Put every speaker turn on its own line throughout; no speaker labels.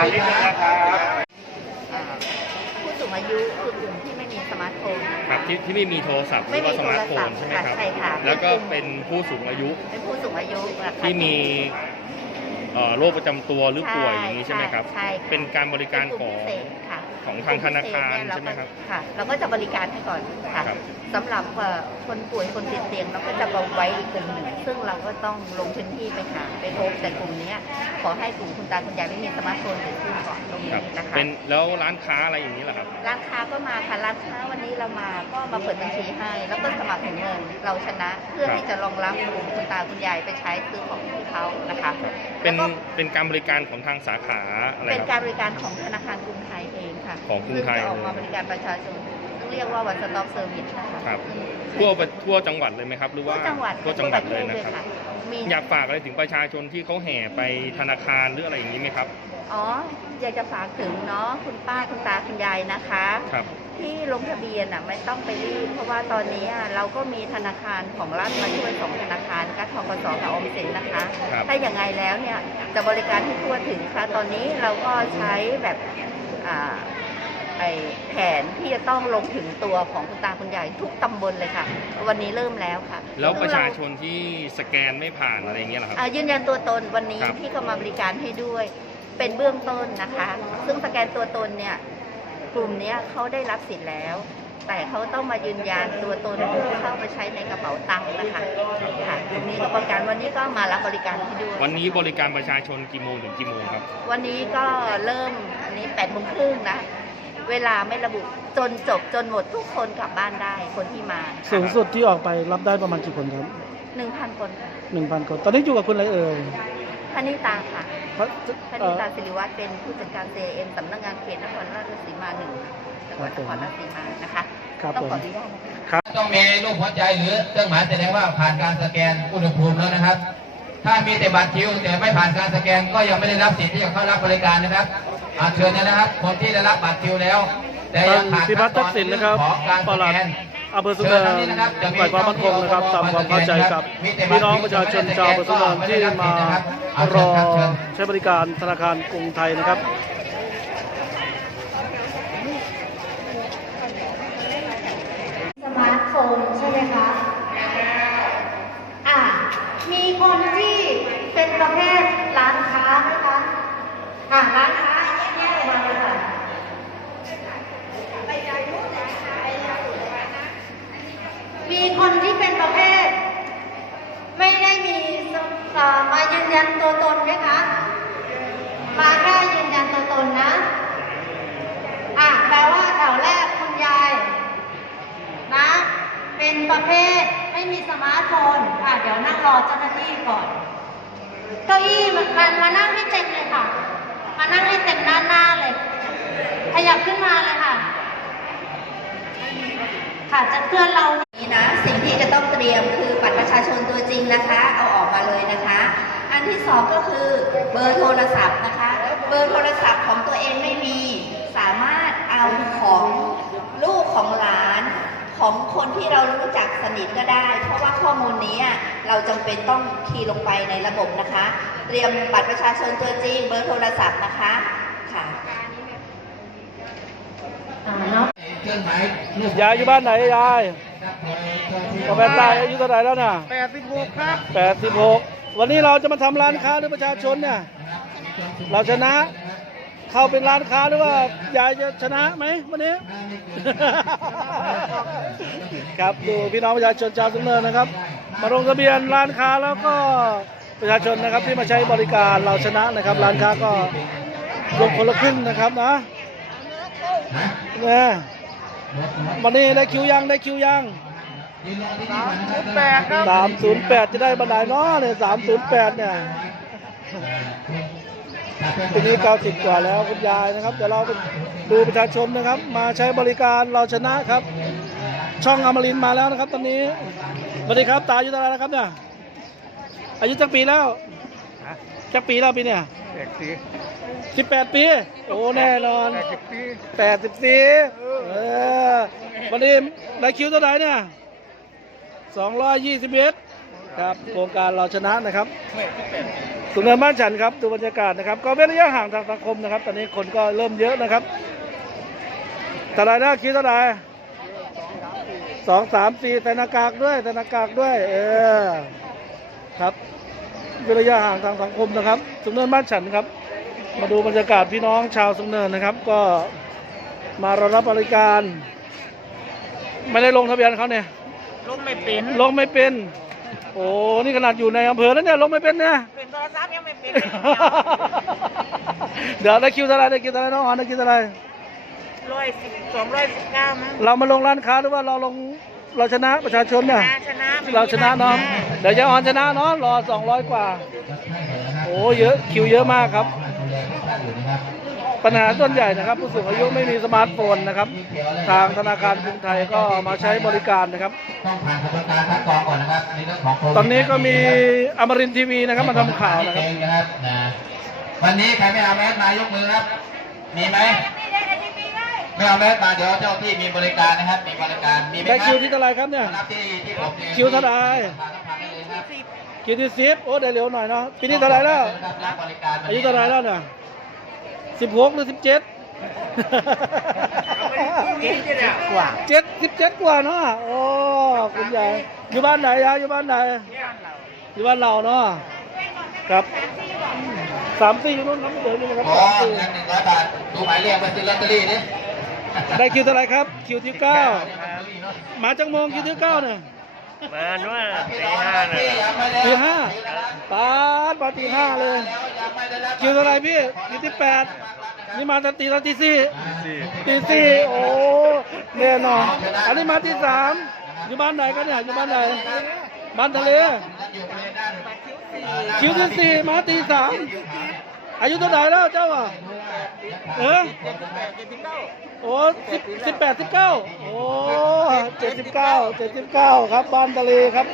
าวนิดนึงนะครับ
อ่าผู้สูงอายุคือกลุ่มที่ไม่มีสมาร์ทโฟนนะ
ครั
คะ
บที่ที่ไม่มีโทรศัพท์ห
ไม่
รือ
มี
ว่าส
โท
มาร์
ร
ทโฟ
ศั
น
พท์
ใช่ไหมครับ
ค่ะใช่ค่ะ
แล้วก็เป็นผู้สูงอายุ
เป็นผู้สูงอายุนะคะ
ที่มีเอ่อโรคประจำตัวหรือป่วยอย่างนี้ใช่ไหมครับ
ใช่ค่ะ
เป็นการบริการ
เป็น
ข
ก
อ
ลุ่ม
ง
พิเศษค่ะ
ของทางธนาคาร
กลุ่มพิเศษเนี่ย
ใช่ไหมครับ
ค่ะ เราก็จะบริการให้ก่อนค่ะ
ครับ
สำหรับเอ่อคนป่วยคนติดเตียงเราก็จะเอาไว้อีกกลุ่มหนึ่งซึ่งเราก็ต้องลงพื้นที่ไปหาไปพบแต่กลุ่มเนี้ยขอให้กลุ่มคุณตาคุณยายไม่มีสมาร์ทโฟนเกิดขึ้นก่อนตรง
ค
นี้
รับ
นะคะ
เป็นแล้วร้านค้าอะไรอย่างนี้เหรอครับ
ร้านค้าก็มาค่ะร้านค้าวันนี้เรามาก็มาเปิดบัญชีให้ แล้วก็สมัครถุงเงินเราชนะเพื่อ
ครับ
ที่จะรองรับกลุ่มคุณตาคุณยายไปใช้ซื้อของที่เขานะคะ
เป็น
แล้วก็
เป็นการบริการของทางสาขาอะไร
เป็น
ค
กา
รั
ร
บบ
ริการของธนาคารกรุงไทยเอง ค่ะ
ของกรุงไทย
ซึ่จะออกมาบริการประชาชนซึ่งเรียกว่าวันสต็อปเซอร์วิสนะคะ
ครับ
ซึ่ง
ทั่วประทั่วจังหวัดเลยไหมครับ หรือ
ทั่
ว่า
วจังหวัด
ทั่วจังหวัดเลยนะครับ
ทั่วปเทศมี
อยากฝากอะไรถึงประชาชนที่เขาแห่ไปธนาคารหรืออะไรอย่างนี้ไหมครับ
อ๋อ อยากจะฝากถึงเนาะคุณป้าคุณตาคุณยายนะคะ
ครับ
ที่ลงทะเบียนอะไม่ต้องไปรีบเพราะว่าตอนนี้อะเราก็มีธนาคารของรัฐมาช่วยสองธนาคารก็ทกสกับออมสินนะคะ
ครับ
ถ้าอย่างไงแล้วเนี่ยจะบริการให้ทั่วถึงค่ะตอนนี้เราก็ใช้แบบอ่า ไอแผนที่จะต้องลงถึงตัวของคุณตาคุณยายทุกตำบลเลยค่ะ วันนี้เริ่มแล้วค่ะ
แล้วประชาช
ซึ่ง
นที่สแกนไม่ผ่านอะไรอย่างเงี้ยเหรอครับ
เอ่อยืนยันตัวตนวันนี้
ครับ
ที่ก็มาบริการให้ด้วยเป็นเบื้องต้นนะคะ ซึ่งสแกนตัวตนเนี่ยกลุ่มเนี้ยเขาได้รับสิทธิ์แล้ว แต่เขาต้องมายืนยันตัวตนเพื่อเข้าไปใช้ในกระเป๋าตังค์นะคะค่ะตรงนี้ก็ประกันวันนี้ก็มารับบริการให้ด้วย
วันนี้บริการประชาชนกี่โมงถึงกี่โมงครับ
วันนี้ก็เริ่มอันนี้แปดโมงครึ่งนะ เวลาไม่ระบุจนจบจนหมดทุกคนกลับบ้านได้คนที่มา
สูงสุดที่ออกไปรับได้ประมาณกี่คนครับ
หนึ่งพันคนค่ะ
หนึ่งพันคน ตอนนี้อยู่กับคุณอะไรเอ่ย
พนิตาค่ะ
พระ
พ
เอ่
นิ
อ
ตาสิริวัฒน์เป็นผู้จัดการ JM สำนักงานเขตนครราชสีมาหนึ่งจังหวัด
ครั
น
บ
ค
ผม
รราชสีมานะคะ
ครับ
ต้อง
ผม
ขออนุญาตนะคะ
ต้องมีรูปหัวใจหรือเครื่องหมายแสดงว่าผ่านการสแกนอุณหภูมิแล้วนะครับ ถ้ามีแต่บัตรคิวแต่ไม่ผ่านการสแกนก็ยังไม่ได้รับสิทธิ์ที่จะเข้ารับบริการนะครับ อาเชิญนะครับ คนที่ได้รับบัตรคิวแล้ว แต่ยังขาด
พิพัฒน์ทักษิณนะครับ
ของการ
ป
ส
ลัด
แกน
อำเภอสุนทรฝ่ายความมั่นคงนะครับตามความเข้าใจกับพี่น้องประชาชนชาวอำเภอสุนทรที่มารอใช้บริการธนาคารกรุงไทยนะครับ
สมาร์ทโฟนใช่ไหมคะอะมีคนที่เป็นประเภทร้านค้าไหมคะอะร้านค้าแยกออกมาเลยค่ะ มีคนที่เป็นประเภท ไม่ได้มีสเอ่อมายืนยันตัวตนไหมคะ มาแค่ยืนยันตัวตนนะ อะ แปลว่าแถวแรกคุณยาย นะ เป็นประเภทไม่มีสมาร์ทโฟนอะเดี๋ยวนั่งรอเจ้าหน้าที่ก่อน เก้าอี้มันมานั่งให้เต็มเลยค่ะ มานั่งให้เต็มด้านหน้าเลย ขยับขึ้นมาเลยค่ะ ค่ะจะเคลื่อนเรา
นี่นะ สิ่งที่จะต้องเตรียมคือบัตรประชาชนตัวจริงนะคะ เอาออกมาเลยนะคะ อันที่สองก็คือเบอร์โทรศัพท์นะคะ เบอร์โทรศัพท์ของตัวเองไม่มี สามารถเอาของลูกของหลาน ของคนที่เรารู้จักสนิทก็ได้ เพราะว่าข้อมูลนี้เราจำเป็นต้องคีย์ลงไปในระบบนะคะ เตรียมบัตรประชาชนตัวจริงเบอร์โทรศัพท์นะคะค่ะ
อ่าเนาะ
เครื่องหมายรูป
ยายอยู่บ้านไหนยายกาแฟตายอายุเท่าไหร่แล้วน่ะ
แปดสิบหกครับ
แปดสิบหกวันนี้เราจะมาทำร้านค้าด้วยประชาชนเนี่ย เราชนะ เข้าเป็นร้านค้าหรือว่ายายจะชนะไหมวันนี้ ครับดูพี่น้องประชาชนชาวสุนเนินนะครับ มาลงทะเบียนร้านค้าแล้วก็ประชาชนนะครับที่มาใช้บริการเราชนะนะครับ ร้านค้าก็รวมคนละครึ่งนะครับนะเนี่ยวันนี้ได้คิวยังได้คิวยัง
แปดครับ
สามศูนย์แปดจะได้บันไดเนาะเนี่ยสามศูนย์แปดเนี่ย ปีนี้ 90 กว่าแล้วคุณยายนะครับ เดี๋ยวเราดูประชาชนนะครับ มาใช้บริการเราชนะครับ ช่องอมรินมาแล้วนะครับ ตอนนี้สวัสดีครับตาอายุเท่าไหรแล้วครับเนี่ยอายุจักปีแล้วจักปีแล้วปีเนี่ย
สิ
บแปดปี โอ้แน่นอน
แปดสิบ
สี่สเออวันนี้ได้คิวเท่าไหร่เนี่ย221 ครับโครงการเราชนะนะครับ
ไม่สิบแปด
สุนเนินบ้านฉันครับดูบรรยากาศนะครับ ก็เว้นระยะห่างทางสังคมนะครับ ตอนนี้คนก็เริ่มเยอะนะครับเท่าไหรนะคิดเท่าไหรสองสามสี่ใส่หน้ากากด้วยใส่หน้ากากด้วย เออครับเว้นระยะห่างทางสังคมนะครับสุนเนินบ้านฉันครับ มาดูบรรยากาศพี่น้องชาวสุนเนินนะครับ ก็มารอรับบริการ ไม่ได้ลงทะเบียนเขาเนี่ย
ลงไม่เป็น
ลงไม่เป็น โอ้นี่ขนาดอยู่ในอำเภอแล้วเนี่ยลงไม่เป็นเนี่ย
เป็นโทรศัพท์ยังไม่เป็น
เดี๋ยวได้คิวเท่าไหรได้คิวเท่าไหรน้องออนได้คิวเท่าไหร
ร้อยสิบสองร้อยสิบเก้ามั้ง
เรามาลงร้านค้าหรือว่าเราลงเราชนะประชาชนเนี่ย
ชนะไม่มี
เราชนะเนาะ
ปัญหา
เดี๋ยวยายออนชนะเนาะรอสองร้อยกว่า โอ้เยอะคิวเยอะมากครับ ปัญหาส่วนใหญ่นะครับ ผู้สูงอายุไม่มีสมาร์ทโฟนนะครับ ทางธนาคารกรุงไทยก็มาใช้บริการนะครับ
ต้องผ่านกระบวนการคัดกรองก่อนนะครับในเรื่องของโควิด
ตอนนี้ก็มีอมรินทร์ทีวีนะครับมาทำข่าวนะครับ
เองนะครับนะวันนี้ใครไม่เอาแมสมายกมือครับ มีไหมไม่เอาแมสมาเดี๋ยวเจ้าที่มีบริการนะครับ มีบริการ มีไหม
ได้
รับ
คิวที่เท่าไหรครับเนี่ย
รับที่ที่ผม
คิวเท่าไหร่
ผ่านผ่านได้เลยครับ
คิวที่สิบโอ้ได้เร็วหน่อยเนาะปีนี้เท่าไหรแล้ว
รับบริการวัน
อายุ
นี้
เท่าไหรแล้วเนี่ย สิบหกหรือสิบเจ็ด
กว่า
เจ็ดสิบเจ็ดกว่าเนาะโอ้คุณยายอยู่บ้านไหนยายอยู่บ้านไหนอยู่บ้านเราเนาะครับสามสี่อยู่นู่นครับเดี๋ยวนี้นะครับ
อ๋อ
สามสี่
เงินหนึ่งร้อยบาทดูหมายเลขไปซื้อลอตเตอรี่ดิ
ได้คิวเท่าไหรครับ คิวที่เก้ามาจังโมงคิวที่เก้าเนี่ย
มาว่าตีห้าน่ะ
ตีห้าปาดมาตีห้าเลยคิวเท่าไหรพี่คิวที่แปด นี่มาตั้งตีตอนตีสี่ตีสี่โอ้แน่นอนอันนี้มาที่สามอยู่บ้านไหนกันเนี่ยอยู่บ้านไหนบ้านทะเลคิวที่สี่มาตีสามอายุเท่าไหร่แล้วเจ้าอะเออโอ้สิบสิบแปดสิบเก้าโอ้เจ็ดสิบเก้าเจ็ดสิบเก้าครับบ้านทะเลครับ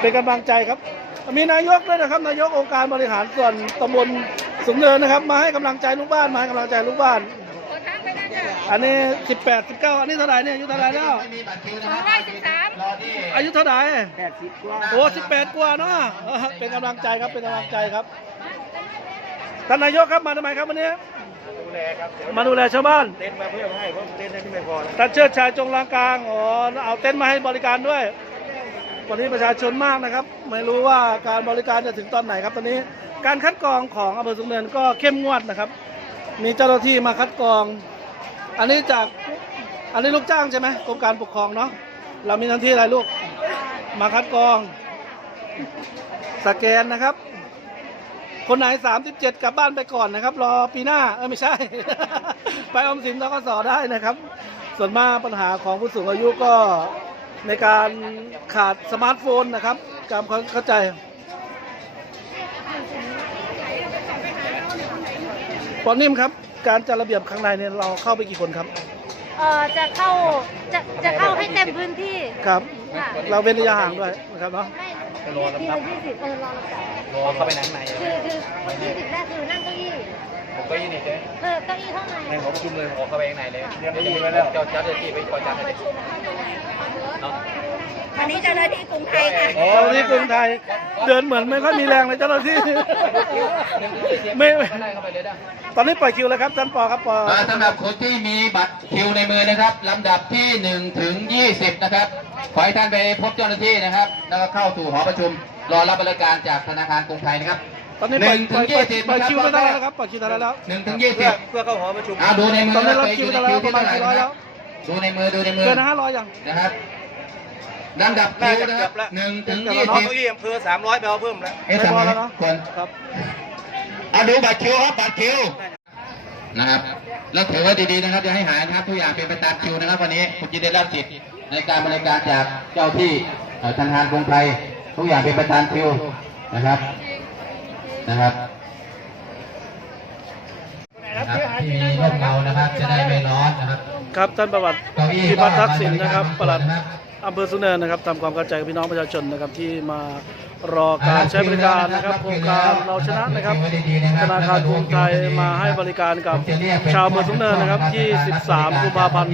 เป็นกำลังใจครับ มีนายกด้วยนะครับ นายกองค์การบริหารส่วนตำบล สูงเนินนะครับ มาให้กำลังใจลูกบ้านมาให้กำลังใจลูกบ้าน อันนี้สิบแปดสิบเก้าอันนี้เท่าไหร่เนี่ยอายุเท่าไหร่แล้วอายุเท่าไหร่
แปดสิบกว่า
โอ้สิบแปดกว่าเนาะเออเป็นกำลังใจครับเป็นกำลังใจครับท่านนายกครับมาทำไมครับวันนี้
ดูแลครับเดี๋ยว
มาดูแลชาวบ้าน
เต้นมาเพื่อให้เพราะเต้นได้ที่ไม่พอแล้ว
ท่านเชิดชายจงลางกลางอ๋อเอาเต็นท์มาให้บริการด้วย วันนี้ประชาชนมากนะครับ ไม่รู้ว่าการบริการจะถึงตอนไหนครับ ตอนนี้การคัดกรองของอำเภอสุงเนินก็เข้มงวดนะครับ มีเจ้าหน้าที่มาคัดกรอง อันนี้จากอันนี้ลูกจ้างใช่ไหมกรมการปกครองเนาะเรามีหน้าที่อะไรลูก มาคัดกรองสแกนนะครับ คนไหน 37 กลับบ้านไปก่อนนะครับ รอปีหน้าเออไม่ใช่ ไปออมสินแล้วก็สอได้นะครับ ส่วนมากปัญหาของผู้สูงอายุก็ ในการขาดสมาร์ทโฟนนะครับการเข้าใจ ปอนิ่มครับ การจัดระเบียบข้างในเนี่ยเราเข้าไปกี่คนครับ
เอ่อจะเข้าจะจะเข้าให้เต็มพื้นที่
ครับ
ค่ะ
เราเว้นระยะห่างด้วยนะครับเนาะ
ไม่ทีละยี่สิบเออรอรับสาย
รอเข้าไปนั่งใน
คือคือยี่สิบแรกคือนั่งเก้าอี้
ผมก็ยินดีเจ๊
เออเก้าอี้ข้างใน
ในของประชุมเลยออกเข้าไปข้างในเลยเรียนไปอยู่แล้วเจ้าจัดที่ไปคอยจัดให้เลยเนาะ
วันนี้เจ้าหน้าที่กรุงไทยค่ะ
เจ้าหน้าที่กรุงไทย เดินเหมือนไม่ค่อยมีแรงเลยเจ้าหน้าที่ไม่
ได้เข้าไปเลยได้
ตอนนี้ปล่อยคิวแล้วครับท่านปอครับปอ
อ่าสำหรับคนที่มีบัตรคิวในมือนะครับลำดับที่1ถึง20นะครับขอให้ท่านไปพบเจ้าหน้าที่นะครับ แล้วก็เข้าสู่หอประชุม รอรับบริการจากธนาคารกรุงไทยนะครับ
ตอนนี้ปล่อย
หนึ่ง
ปล่อย
ถึง
ปล่อย
ยี่สิบ
ปล่อย
นะครับ
คิวไปเท่าไหร่แล้วครับปล่อยคิวเท่าไหร่แล้ว
1ถึง
เพื่อ
20
เพื่อเข้าหอประชุม
อ่าดูในมือ
ตอนนี้
ค
รั
รับบไป
คิว
อยู่
ไป
ใน
เท่าไหร่
คิว
ประ
ที่
มาณ
เท่าไหร่
กี่ร้อย
นะ
แล้ว
ดูในมือดูในมือ
เกินห้าร้อยยัง
นะครับลำดับคิวนะครับหนึ่งถึง
เกือบ
ยี่
แล้ว
สิ
เนาะ
บ
เก้าอี้อำเภอสามร้อยไปเอาเพิ่มแล้ว
เอ๊ะ
ไม่
ทำ
พอ
ไม
แล้วเนาะ
คน
ครับ
อะดูบัตรคิวครับบัตรคิวนะครับแล้วถือว่าดีๆนะครับอย่าให้หายนะครับทุกอย่างเป็นไปตามคิวนะครับวันนี้คุณจะได้รับสิทธิ์ในการบริการจากเจ้าที่เอ่อธนาคารกรุงไทยทุกอย่างเป็นไปตามคิวนะครับ นะครับนะครับที่มีร่มเงานะครับจะได้ไม่ร้อนนะครับ
ครับท่านประวัติ
เก้าอี้
พิพัฒน์ทักษิณนะครับป
ก็
ลัด
นะครับ
อำเภอสุนเนินนะครับทำความเข้าใจกับพี่น้องประชาชนนะครับที่มารอการใช้บริการนะครับโครงการเราชนะนะครับธนาคารกรุงไทยมาให้บริการกับชาวอำเภอสุนเนินนะครับที่ 13 กุมภาพันธ์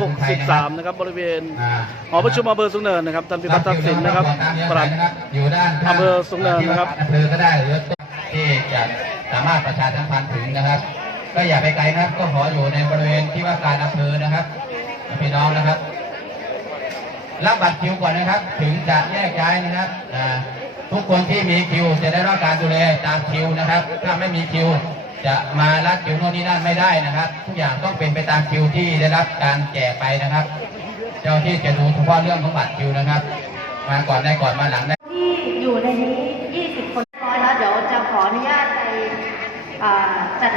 2563 นะครับบริเวณ
อ่า
หอประชุมอำเภอสุนเนินนะครับท่านพิพัฒน์ทักษิณนะครับปลัด
อยู่ด้านข้าง
อำเภอสูงเนินนะครับ
อำเภอก็ได้หรือที่จะสามารถประชาสัมพันธ์ถึงนะครับ ก็อย่าไปไกลนะครับก็ขออยู่ในบริเวณที่ว่าการอำเภอนะครับพี่น้องนะครับ รับบัตรคิวก่อนนะครับ ถึงจะแยกย้ายนะครับทุกคนที่มีคิวจะได้รับการดูแลตามคิวนะครับ ถ้าไม่มีคิวจะมารัดคิวโน่นนี่นั่นไม่ได้นะครับ ทุกอย่างต้องเป็นไปตามคิวที่ได้รับการแจกไปนะครับ เจ้าที่จะดูเฉพาะเรื่องของบัตรคิวนะครับ มาก่อนได้ก่อนมาหลังได้
ที่อยู่ในนี้ 20 คนร้อยแล้วเดี๋ยวจะขออนุญาตไปจัด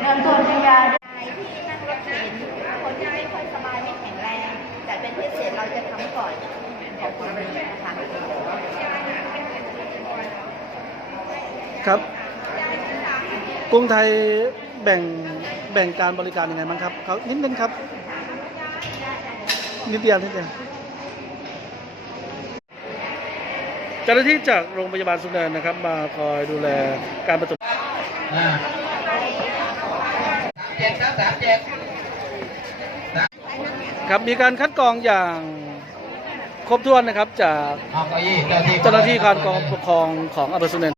เงินทุนทยา
ที่นั่งรถเข็นคนที่ไม่ค่อยสบายไม่แข็งแรง แต่เป็นพิ ทำก่อนของคนนี้นะคะ
ครับกรุงไทยแบ่งแบ่งการบริการยังไงบ้างครับเขานิดนึงครับ นิดเดียวนิดเดียวเจ้าหน้าที่จากโรงพยาบาลสุนเนินะครับ มาคอยดูแลการประสบ
อ่าเจ็ดครับสาม
ครับมีการคัดกรองอย่าง ครบถ้วนนะครับจาก
เอาเก้าอี้เจ้าที่
เจ้าหน้าที่การกองปกครองของอำเภอสุนเนิน